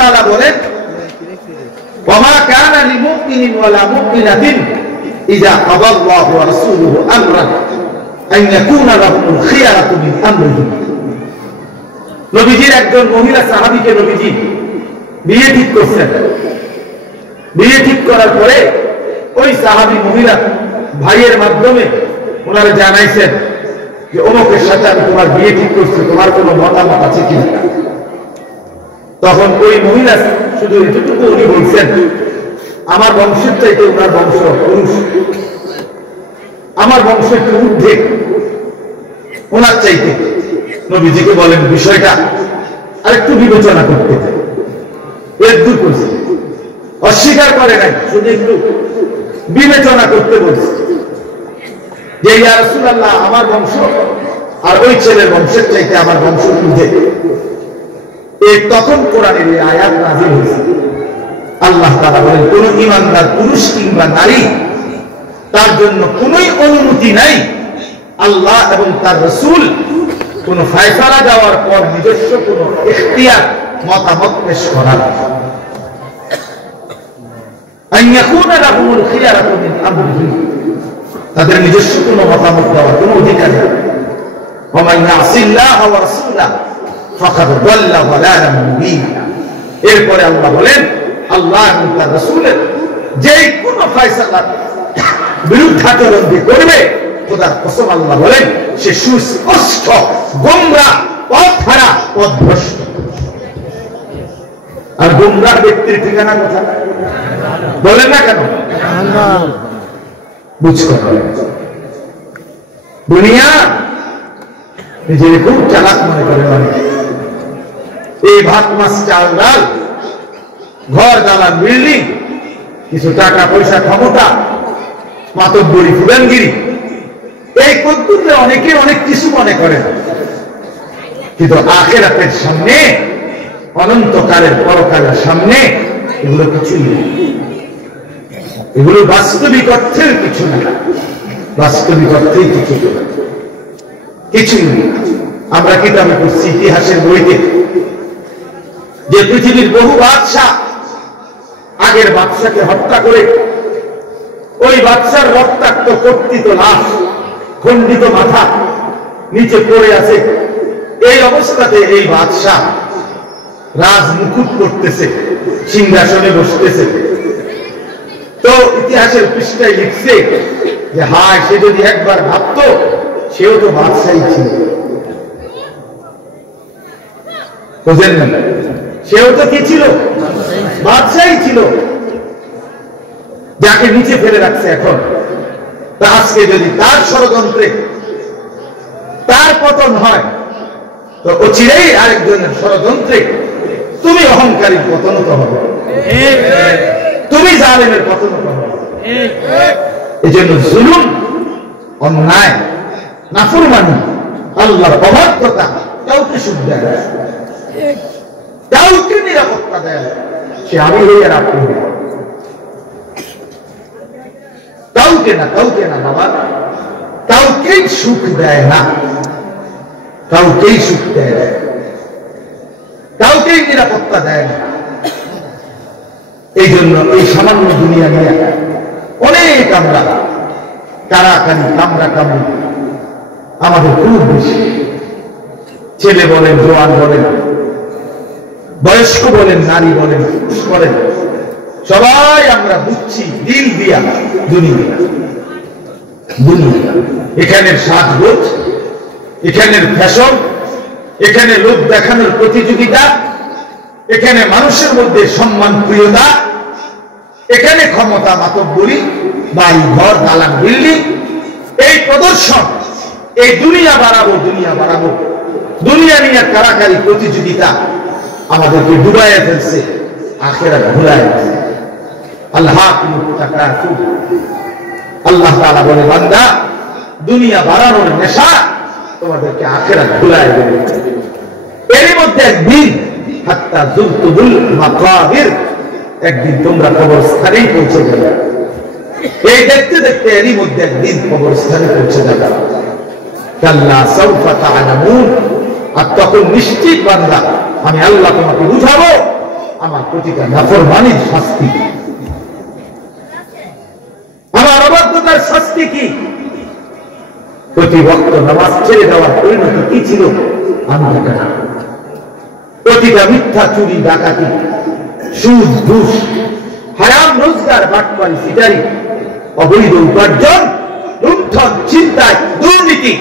তাআলা বলেন ওয়ামা কানা লিমুমিনিন ওয়ালা মুমিনাতিন ইযা কাদাল্লাহু ওয়া রাসূলুহু আমরান আন ইয়াকুনা লাহুমুল খিয়ারাতু মিন আমরিহিম। নবীজির একজন মহিলা সাহাবীকে নবীজি বিয়ে ঠিক করছেন। বিয়ে ঠিক করার পরে ওই সাহাবী মহিলা ভাইয়ের মাধ্যমে ওনারা জানাইছেন যে অমুকের সাথে আমি তোমার বিয়ে ঠিক করছি, তোমার কোনো মতামত আছে কিনা। তখন ওই মহিলা শুধু এতটুকু উনি বলছেন, আমার বংশের চাইতে ওনার বংশ পুরুষ, আমার বংশ একটু ঊর্ধ্বে ওনার চাইতে। নবীজিকে বলেন বিষয়টা আরেকটু বিবেচনা করতে, এর দূর করছে, অস্বীকার করে নাই, শুধু একটু বিবেচনা করতে বলছে যে ইয়া রাসূলুল্লাহ আমার বংশ আর ওই ছেলের বংশের চাইতে আমার বংশ ঊর্ধ্বে। এই তখন কোরআনের এই আয়াত নাযিল হয়েছে। আল্লাহ তাআলা বলেন কোন ঈমানদার পুরুষ কিংবা নারী তার জন্য কোনই অনুমতি নাই আল্লাহ এবং তার রাসূল কোন ফয়সালা দেওয়ার পর নিজস্ব কোন ইখতিয়ার মতামত পেশ করার। আন ইয়াকুনা লাহুমুল খিয়ারাতু মিন আমরিহিম, তাদের নিজস্ব কোন মতামত দেওয়ার কোন অধিকার নেই। ওয়া মান ইয়াসিল্লাহ ওয়া রাসূলাহু ফাকাদ দাল্লা দালালান মুবিনা। এরপরে আল্লাহ বলেন আল্লাহ এবং তার রাসূলের যে কোন ফয়সালা বিরুদ্ধাচরণ করবে, খোদার কসম আল্লাহ বলেন সে সুস্পষ্ট গোমরাহ পথহারা পথভ্রষ্ট। আর গোমরাহ ব্যক্তির ঠিকানা কোথায় বলেন না কেন? বুঝতে হবে দুনিয়া নিজের খুব চালাক মনে করে অনেকে। এই ভাত মাছ চাল ডাল, ঘর দালান বিল্ডিং, কিছু টাকা পয়সা ক্ষমতা, মাতব্বরি ফুলানগিরি, এই কদ্দুরে অনেকে অনেক কিছু মনে করে, কিন্তু আখিরাতের সামনে, অনন্তকালের পরকালের সামনে এগুলো কিছুই নেই। এগুলো বাস্তবিক অর্থের কিছু না, বাস্তবিক অর্থেই কিছুই নেই। আমরা কিতাবে পড়ছি ইতিহাসের বইতে যে পৃথিবীর বহু বাদশাহ আগের বাদশাকে হত্যা করে ওই বাদশার রক্তাক্ত কর্তৃত লাশ, খণ্ডিত মাথা নিচে পড়ে আছে। এই অবস্থাতে এই বাদশাহ রাজ মুকুট করতেছে, সিংহাসনে বসতেছে। তো ইতিহাসের পৃষ্ঠায় লিখছে যে হায়, সে যদি একবার ভাবতো সেও তো বাদশাহী ছিল। বুঝেন না? সেও তো কি ছিল? বাদশাহী ছিল, যাকে নিচে ফেলে রাখছে এখন। তা আজকে যদি তার ষড়যন্ত্রে তার পতন হয়, তো অচিরেই আরেকজনের ষড়যন্ত্রে তুমি অহংকারীর পতন তো হবে, তুমি জালেমের পতন তো হবে। এই জন্য জুলুম, অন্যায়, নাফরমানি, আল্লাহর অবাধ্যতা কাউকে সুখ দেয় না, কাউকে নিরাপত্তা দেয় না। সে আমি হই আর আপনি হই, কাউকে না, কাউকে না বাবা, কাউকেই সুখ দেয় না, কাউকেই সুখ দেয় না, কাউকেই নিরাপত্তা দেয় না। এই জন্য এই সামান্য দুনিয়া নিয়ে অনেক আমরা কারাকারি, কামরা কামড়ি আমাদের খুব বেশি। ছেলে বলেন, জোয়ান বলেন, বয়স্ক বলেন, নারী বলেন, পুরুষ বলেন, সবাই আমরা বুঝছি দিল দিয়া দুনিয়া। দুনিয়া এখানের সাজগোজ, এখানের ফ্যাশন, এখানে লোক দেখানোর প্রতিযোগিতা, এখানে মানুষের মধ্যে সম্মান প্রিয়তা, এখানে ক্ষমতা, মাতব্বরি, বাড়ি ঘর, দালান বিল্ডিং, এই প্রদর্শন, এই দুনিয়া বাড়াবো, দুনিয়া বাড়াবো, দুনিয়া নিয়ে কারাকারি প্রতিযোগিতা আমাদেরকে ডুবাইয়া ফেলছে, আখিরাত ভুলায় ফেলছে। আল্লাহ আল্লাহ তাআলা বলে বান্দা, দুনিয়া বাড়ানোর নেশা তোমাদেরকে আখিরাত ভুলায় দেবে। এরই মধ্যে একদিন হাত্তা যুলতুল মাকাবির, একদিন তোমরা কবরস্থানেই পৌঁছে যাবে। এই দেখতে দেখতে এরই মধ্যে একদিন কবরস্থানে পৌঁছে যাবে। কাল্লা সাউফা তা'লামুন, আর তখন নিশ্চিত বান্দা আমি আল্লাহ তোমাকে বুঝাবো, আমার প্রতিটা নাফরমানির শাস্তি। আমার অবাধ্যতার শাস্তি কি? প্রতি ওয়াক্ত নামাজ ছেড়ে দেওয়ার পরিণতি কি ছিল? প্রতিটা মিথ্যা, চুরি, ডাকাতি, সুদ, ঘুষ, হারাম রোজগার, বাটপারি, সিটারি, অবৈধ উপার্জন, লুণ্ঠন, চিন্তায়, দুর্নীতি,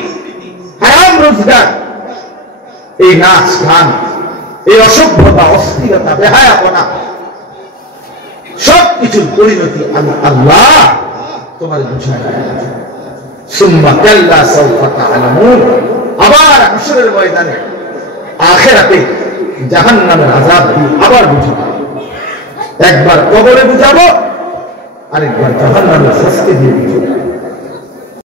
হারাম রোজগার, এই নাচ গান, এই অসভ্যতা, অশ্লীলতা, বেহায়াপনা, সবকিছুর পরিণতি আমি আল্লাহ তোমার বুঝায়। সুম্মা কাল্লা সাওফা তা'লামুন, আবার হাশরের ময়দানে আখিরাতে জাহান্নামের আযাব দিয়ে আবার বুঝাবো। একবার কবরে বুঝাবো, আরেকবার জাহান্নামের শাস্তি দিয়ে বুঝাবো।